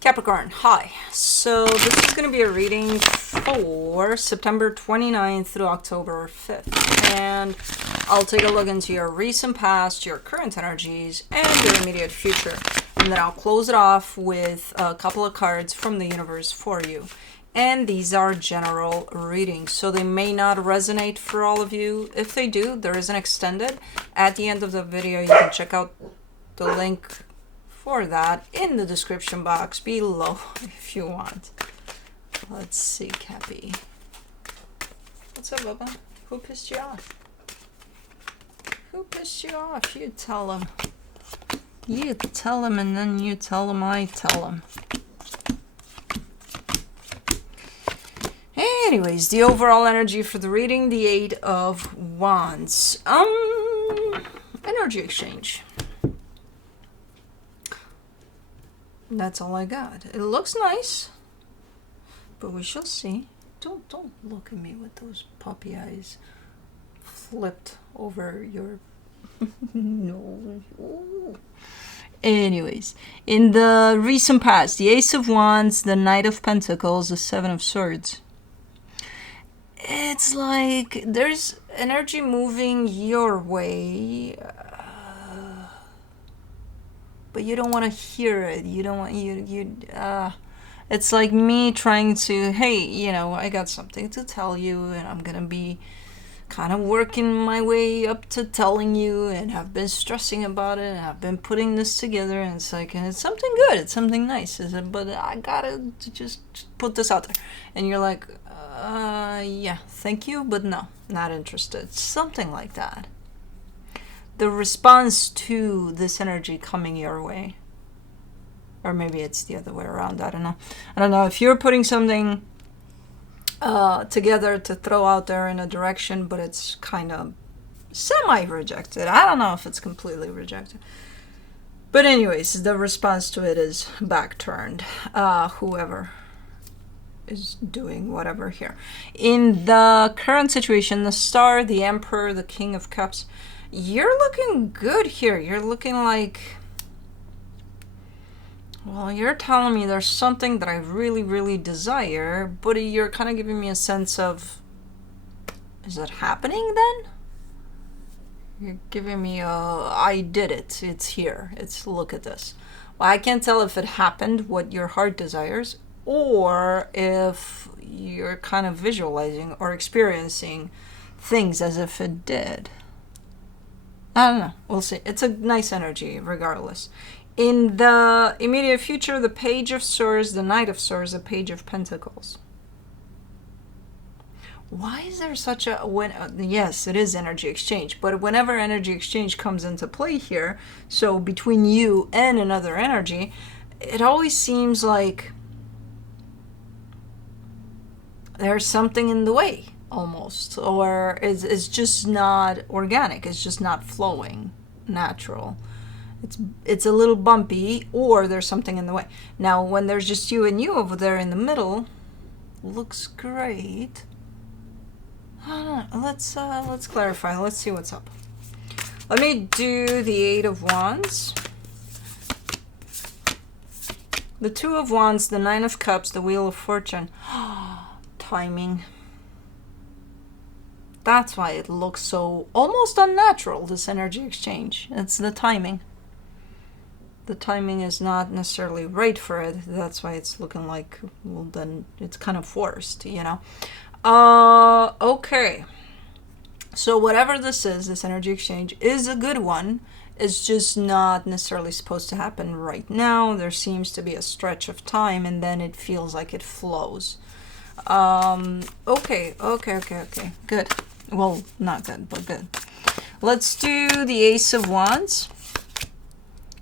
Capricorn, hi. So this is going to be a reading for September 29th through October 5th. And I'll take a look into your recent past, your current energies, and your immediate future. And then I'll close it off with a couple of cards from the universe for you. And these are general readings, so they may not resonate for all of you. If they do, there is an extended. At the end of the video, you can check out the link for that in the description box below if you want. Let's see, Cappy. What's up, Bubba? Who pissed you off? Who pissed you off? You tell him. You tell him, and then you tell him I tell him. Anyways, the overall energy for the reading, the Eight of Wands. Energy exchange. That's all I got. It looks nice, but we shall see. Don't look at me with those puppy eyes flipped over your no. Ooh. Anyways, in the recent past, the Ace of Wands, the Knight of Pentacles, the Seven of Swords. It's like there's energy moving your way. But you don't want to hear it. You don't want it's like me trying to, hey, you know, I got something to tell you, and I'm gonna be kind of working my way up to telling you, and I've been stressing about it, and I've been putting this together, and it's like, and it's something good, it's something nice, is it? But I gotta just put this out there, and you're like, yeah, thank you, but no, not interested. Something like that. The response to this energy coming your way. Or maybe it's the other way around. I don't know. I don't know. If you're putting something together to throw out there in a direction, but it's kind of semi-rejected. I don't know if it's completely rejected. But anyways, the response to it is back turned. Whoever is doing whatever here. In the current situation, the Star, the Emperor, the King of Cups, you're looking good here. You're looking like, well, you're telling me there's something that I really, really desire, but you're kind of giving me a sense of, is it happening then? You're giving me a, I did it. It's here. It's, look at this. Well, I can't tell if it happened, what your heart desires, or if you're kind of visualizing or experiencing things as if it did. I don't know. We'll see. It's a nice energy, regardless. In the immediate future, the Page of Swords, the Knight of Swords, the Page of Pentacles. Why is there such a... yes, it is energy exchange. But whenever energy exchange comes into play here, so between you and another energy, it always seems like there's something in the way. Almost, or it's just not organic, it's just not flowing natural, it's a little bumpy, or there's something in the way. Now when there's just you and you over there in the middle, looks great. I don't know. Let's clarify. Let's see what's up. Let me do the Eight of Wands, the Two of Wands, the Nine of Cups, the Wheel of Fortune. Timing. That's why it looks so almost unnatural, this energy exchange. It's the timing. The timing is not necessarily right for it. That's why it's looking like, well, then it's kind of forced, you know. Okay. So whatever this is, this energy exchange is a good one. It's just not necessarily supposed to happen right now. There seems to be a stretch of time, and then it feels like it flows. Okay. Good. Well, not good, but good. Let's do the Ace of Wands.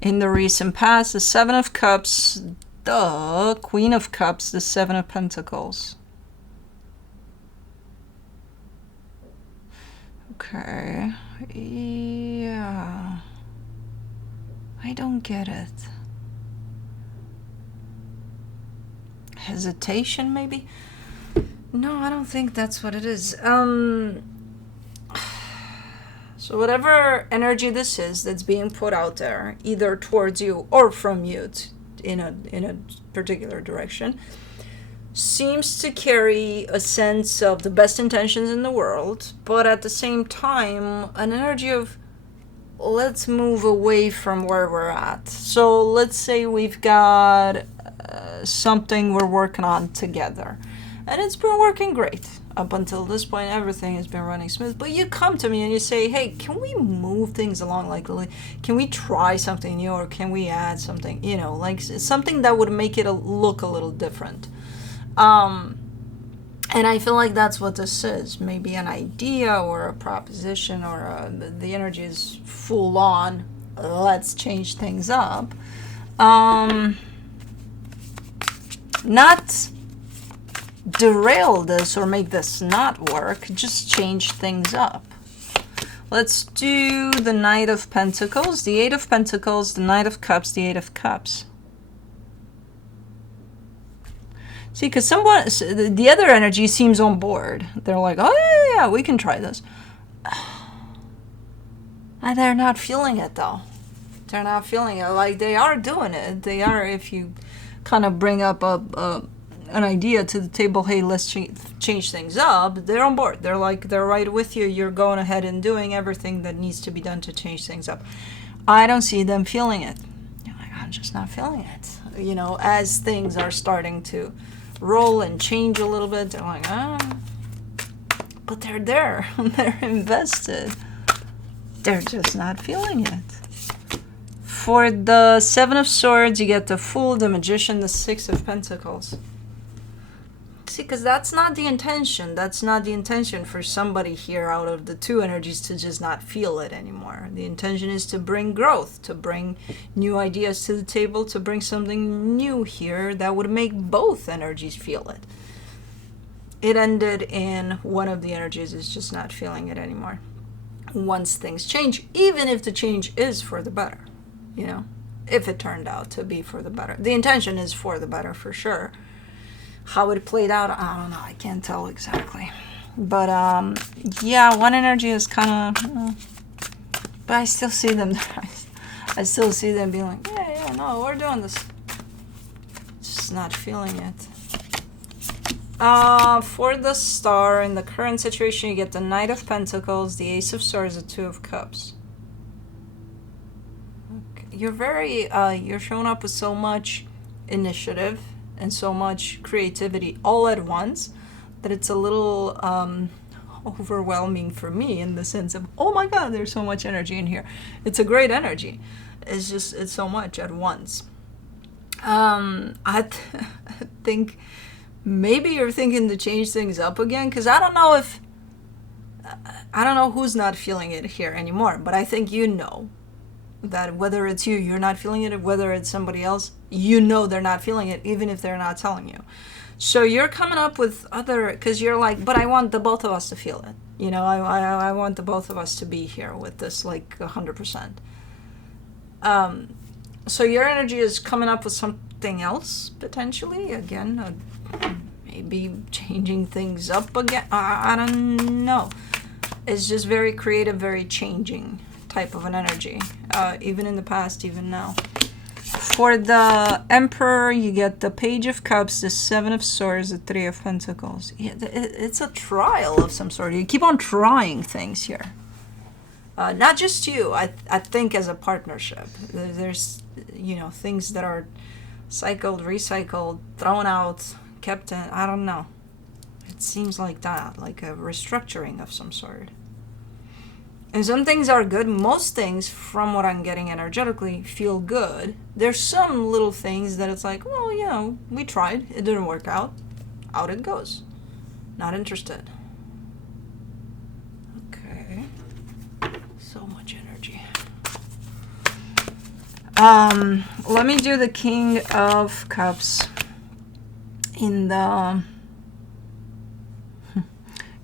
In the recent past, the Seven of Cups, the Queen of Cups, the Seven of Pentacles. Okay. Yeah. I don't get it. Hesitation, maybe? No, I don't think that's what it is. So whatever energy this is that's being put out there, either towards you or from you, in a particular direction, seems to carry a sense of the best intentions in the world, but at the same time an energy of let's move away from where we're at. So let's say we've got something we're working on together, and it's been working great up until this point. Everything has been running smooth, but you come to me and you say, hey, can we move things along? Like, can we try something new, or can we add something, like something that would make it look a little different. And I feel like that's what this is. Maybe an idea or a proposition, or the energy is full on, let's change things up. Not derail this or make this not work, just change things up. Let's do the Knight of Pentacles, the Eight of Pentacles, the Knight of Cups, the Eight of Cups. See, because the other energy seems on board. They're like, oh yeah, we can try this. And they're not feeling it though. They're not feeling it. Like, they are doing it. They are, if you kind of bring up an idea to the table, hey, let's change things up, they're on board. They're like, they're right with you. You're going ahead and doing everything that needs to be done to change things up. I don't see them feeling it. You're like, I'm just not feeling it. As things are starting to roll and change a little bit, they're like, but they're there. They're invested. They're just not feeling it. For the Seven of Swords, you get the Fool, the Magician, the Six of Pentacles. See, because that's not the intention. That's not the intention for somebody here out of the two energies to just not feel it anymore. The intention is to bring growth, to bring new ideas to the table, to bring something new here that would make both energies feel it. It ended in one of the energies is just not feeling it anymore. Once things change, even if the change is for the better, if it turned out to be for the better. The intention is for the better for sure. How it played out, I don't know. I can't tell exactly. But, yeah, one energy is kind of... but I still see them. I still see them being like, yeah, no, we're doing this. Just not feeling it. For the Star, in the current situation, you get the Knight of Pentacles, the Ace of Swords, the Two of Cups. Okay. You're very... you're showing up with so much initiative and so much creativity all at once that it's a little overwhelming for me, in the sense of, oh my god, there's so much energy in here. It's a great energy. It's so much at once. I think maybe you're thinking to change things up again, because I don't know who's not feeling it here anymore, but I think that whether it's you're not feeling it, or whether it's somebody else, they're not feeling it, even if they're not telling you. So you're coming up with because you're like, but I want the both of us to feel it. I want the both of us to be here with this, like 100%. So your energy is coming up with something else, potentially, again, maybe changing things up again. I don't know. It's just very creative, very changing type of an energy, even in the past, even now. For the Emperor, you get the Page of Cups, the Seven of Swords, the Three of Pentacles. Yeah, it's a trial of some sort. You keep on trying things here. Not just you. I think as a partnership. There's, things that are cycled, recycled, thrown out, kept in. I don't know. It seems like that, like a restructuring of some sort. And some things are good. Most things, from what I'm getting energetically, feel good. There's some little things that it's like, well, we tried. It didn't work out. Out it goes. Not interested. Okay. So much energy. Let me do the King of Cups in the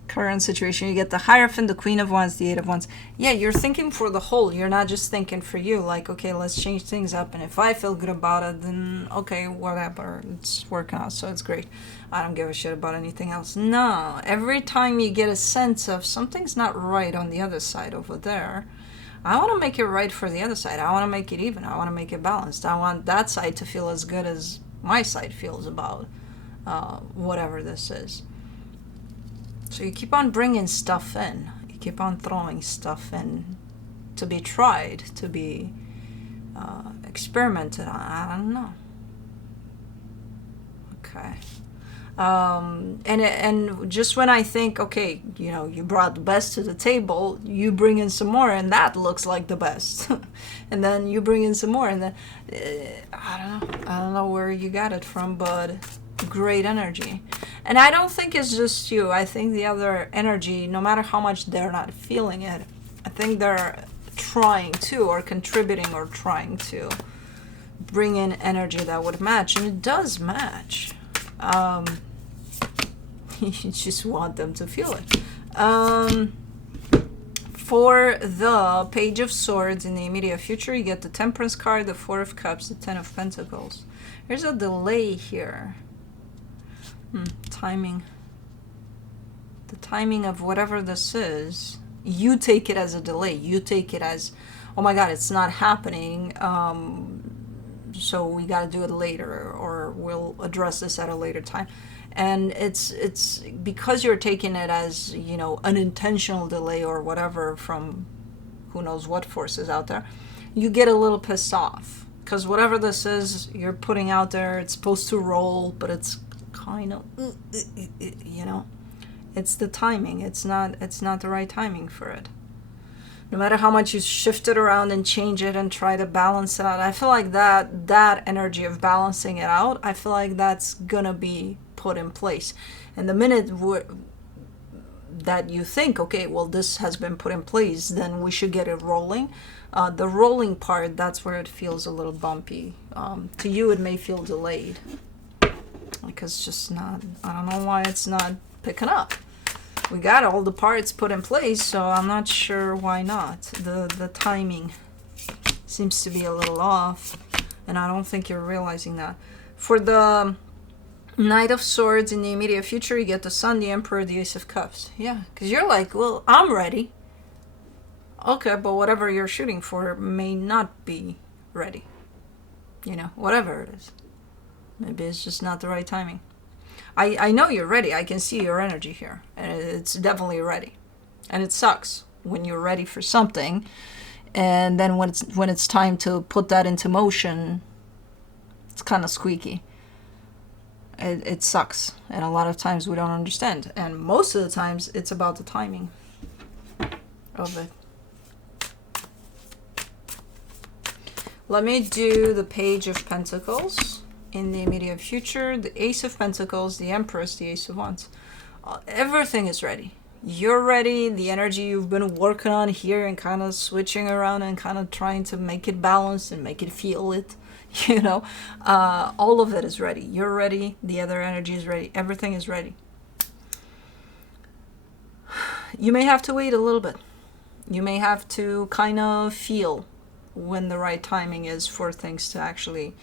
current situation. You get the Hierophant, the Queen of Wands, the Eight of Wands. Yeah, you're thinking for the whole. You're not just thinking for you, like, okay, let's change things up, and if I feel good about it, then okay, whatever, it's working out, so it's great. I don't give a shit about anything else. No, every time you get a sense of something's not right on the other side over there, I want to make it right for the other side. I want to make it even. I want to make it balanced. I want that side to feel as good as my side feels about whatever this is. So you keep on bringing stuff in. You keep on throwing stuff in to be tried, to be experimented on. I don't know. Okay. And just when I think, okay, you know, you brought the best to the table, you bring in some more, and that looks like the best. And then you bring in some more, and then I don't know where you got it from, but great energy. And I don't think it's just you. I think the other energy, no matter how much they're not feeling it, I think they're trying to, or contributing, or trying to bring in energy that would match, and it does match. You just want them to feel it. For the Page of Swords in the immediate future, you get the Temperance card, the Four of Cups, the Ten of Pentacles. There's a delay here. Timing. The timing of whatever this is, you take it as a delay. You take it as, oh my God, it's not happening. So we got to do it later, or we'll address this at a later time. And it's because you're taking it as, you know, an intentional delay or whatever from who knows what forces out there, you get a little pissed off because whatever this is you're putting out there, it's supposed to roll, but it's kind of, you know, it's the timing. It's not the right timing for it. No matter how much you shift it around and change it and try to balance it out, I feel like that energy of balancing it out, I feel like that's gonna be put in place. And the minute that you think, okay, well, this has been put in place, then we should get it rolling. The rolling part, that's where it feels a little bumpy. To you, it may feel delayed. Because it's just not, I don't know why it's not picking up. We got all the parts put in place, so I'm not sure why not. The timing seems to be a little off, and I don't think you're realizing that. For the Knight of Swords in the immediate future, you get the Sun, the Emperor, the Ace of Cups. Yeah, because you're like, well, I'm ready. Okay, but whatever you're shooting for may not be ready. You know, whatever it is. Maybe it's just not the right timing. I know you're ready. I can see your energy here. And it's definitely ready. And it sucks when you're ready for something. And then when it's time to put that into motion, it's kind of squeaky. It sucks. And a lot of times we don't understand. And most of the times it's about the timing of it. Let me do the Page of Pentacles. In the immediate future, the Ace of Pentacles, the Empress, the Ace of Wands. Everything is ready. You're ready. The energy you've been working on here and kind of switching around and kind of trying to make it balanced and make it feel it, you know, all of it is ready. You're ready. The other energy is ready. Everything is ready. You may have to wait a little bit. You may have to kind of feel when the right timing is for things to actually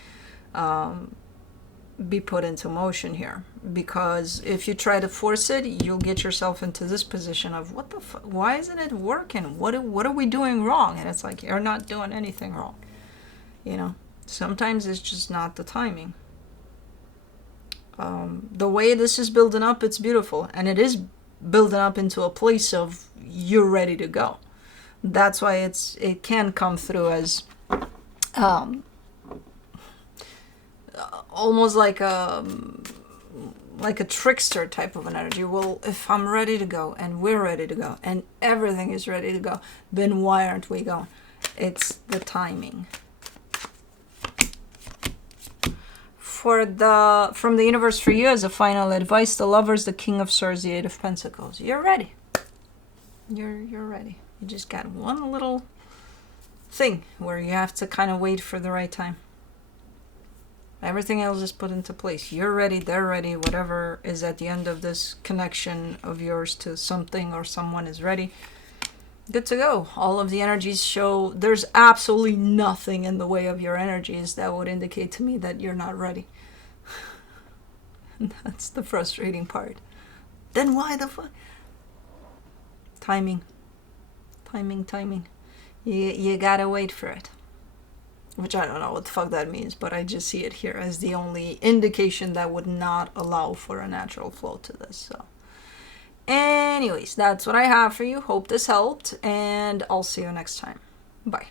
be put into motion here, because if you try to force it, you'll get yourself into this position of what the why isn't it working? What are we doing wrong? And it's like, you're not doing anything wrong. You know, sometimes it's just not the timing. The way this is building up, it's beautiful, and it is building up into a place of you're ready to go. That's why it can come through as almost like a trickster type of an energy. Well, if I'm ready to go and we're ready to go and everything is ready to go, then why aren't we going? It's the timing. From the universe for you as a final advice, the Lovers, the King of Swords, the Eight of Pentacles. You're ready. You're ready. You just got one little thing where you have to kind of wait for the right time. Everything else is put into place. You're ready, they're ready, whatever is at the end of this connection of yours to something or someone is ready. Good to go. All of the energies show there's absolutely nothing in the way of your energies that would indicate to me that you're not ready. That's the frustrating part. Then why the fuck? Timing. You gotta wait for it. Which I don't know what the fuck that means, but I just see it here as the only indication that would not allow for a natural flow to this. So, anyways, that's what I have for you. Hope this helped, and I'll see you next time. Bye.